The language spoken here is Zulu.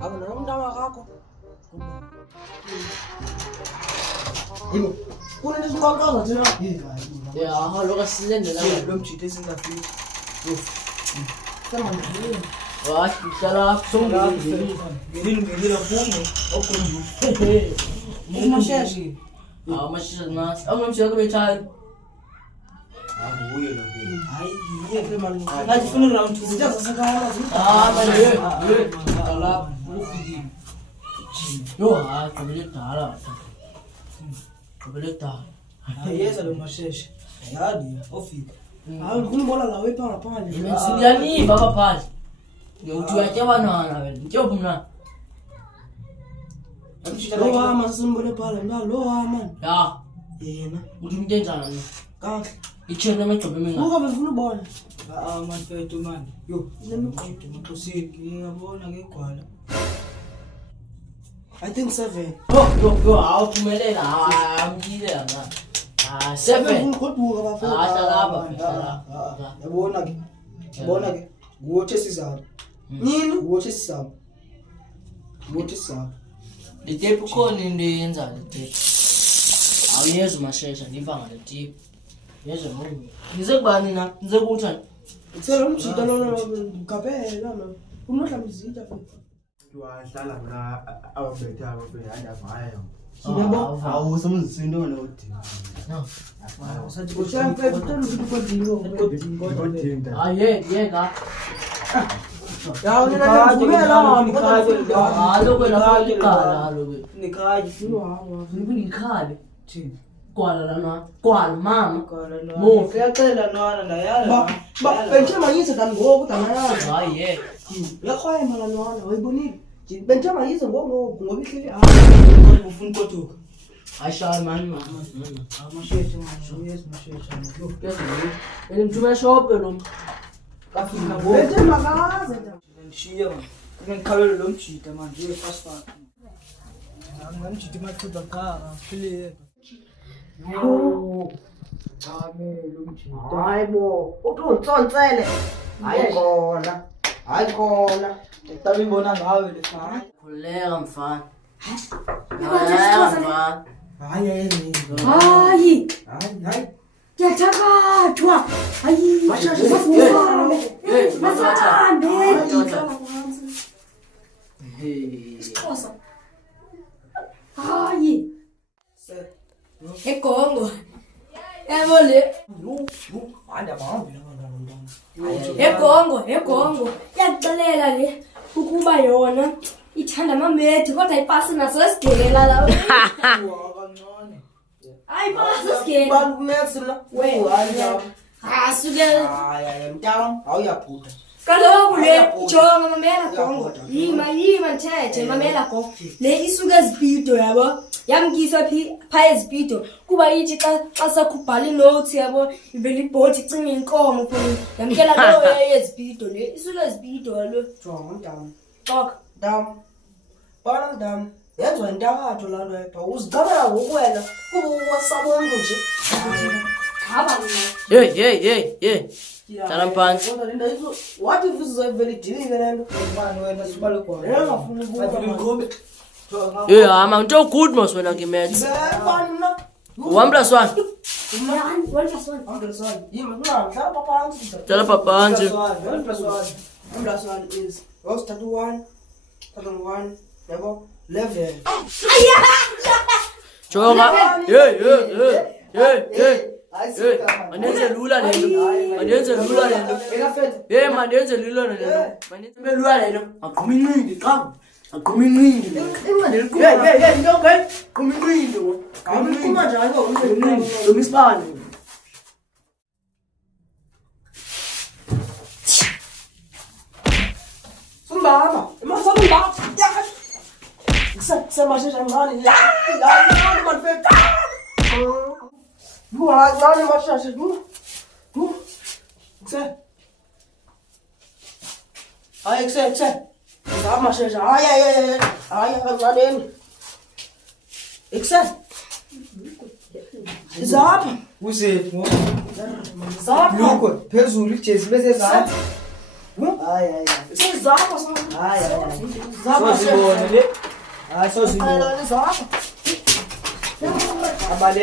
Abona umntwana wakho. Yebo. Kunento esiqoqoza thina. Ya, hallo kasilende la. Lo mjito esingafiki. Yo. Wa, ngicela kusongile. Ngelilo kumo. Okhulu. Umasheshe. Ah, mashisa nasi. Awumshaya kube child. Akuye lo. Hayi, yiye manje. Ngathi funa round 2. Sithatha sakhala. Ah, manje. Ala, ufiki. Yo, ha, kubele dala. Kubele dala. Yeza lo masheshe. Yadi, ofika. Hayi ngifuna ubona la wepha phandle. Siyaniva baphandle. Ngiyokuthi uyatyeba nana wena. Ngityoba mna. Lo wama simbone phala, lo wama. Ya, Yena. uthi umuntu enjani? Kahle. Ichena amagcobo emingaka. Ngoba befuna ubona. Mfethu manje. Yo, lemigqodo maXhoseni ngiyabona ngegwala. I think 7. Yo, awuphumelela. Amyile la. Ah, 7. Ngoduka bafana. Hlala. Yabona ke. Yabona ke. Nguwothe sizabo. Nini? Nguwothe sizabo. Nguwothe sizabo. Le tape khona into yenza le tape. Awuyezwa mashesha ndiva ngale tape. Yezwa munye. Nize kubani na? Nize kuthani? Ngicela umjita lona ngikaphela mama. Umnohla mzita futhi. Wahlala la ababetha ababehanda vaya. Yebo. Awu somzisinto nodi. No. Sathi kushaya mfethu uthanda ukuthi kodingo. Kodinga. Ah, yeka. Ya wena ngivumela Nikhaje. Lokho lapha ikhala lokho. Nikhaje funa hawa. Ngifuna ikhale. Thini? Kwala lana. Kwala mama. Mo ngiyacela nona la yala. Ba benthe manyise kanti ngoku dana. Hayi ye. Yakhaya mala nona wayibonile. Benthe manyise ngoku ngoba ihleli hayi ufuna koduka. Ayishaya mani mama. Amasheshe manje yes masheshe. Yo Ele mthuma shop lo. kafika ngoku. Benthe makaze nje. Ngishiya manje. Ngikhalele lo mjita manje fast fast. Ngamjita mathuba kha afile. Yo. Lo mjita. Hayibo, uthi untsontsele. Hayikhona. Hayikhona. Ngicela ibona ngawe le fana. Khuleka mfana. Hayi yini. Hayi, Hayi. yathakathwa. Hayi, Mashashe masambe. Hey. Xhosa. Hayi, egongo. Yabo le, Anda bahambi la egongo. Yakuxelela le ukuba yona ithanda amamethi kodwa ipasi naso sigela la. kancane. Hayi, pasi sigela. Balumex la. Wena. Asukela. Hayi mntana, awuyaphutha. Kaloku le jonga mamela gongo. Yima nthethe mamela gongo. Le isuke ezipido yabo. Yamkiswa pha ezipido kuba yithi xa sakhubhala inotes yabo ivela ibhodi icinga inkomo phela. Yamkela lo ezipido le isuke ezipido lo. Jonga mntana. Xoka. Dam. Bana dam. Yenzwa intakatho la nto epha. Uzicabela ngokwena kuba wasabona nje. Khaba mina. Hey. Hlala phansi. What if izovela idilike le nto? Mani wena sibale khona. Engafuni ukuba. Hey, ama nto good mos wena ngimetse. Bana. 1+1. Man, what is one? Understand? Yima kunamhlala phansi. Hlala phansi. 1+1 is what's 31? 1, yabo 11. Jonga. Hey. Manenze lula lento. Hey, manenze lula lento. Manenze lula lento. Aqhuma inqindi xa. Aqhuma inqindi. Hey, okay. Qhuma inqindi. Kuma njani Inqindi. Lo misibane. Sumbama. Masamba. Samashesha ngani. Ya, manfethu. Ngani mashashe. Hayi kuse. Zamashesha. Hayi ngani. Ikuse. Zapha. Uzethu. Zapha. Lokho phezulu ijezi bese zathi. Hayi hayi. Sizakho Hayi hayi. sozibone le. Hayi sozibona. Abale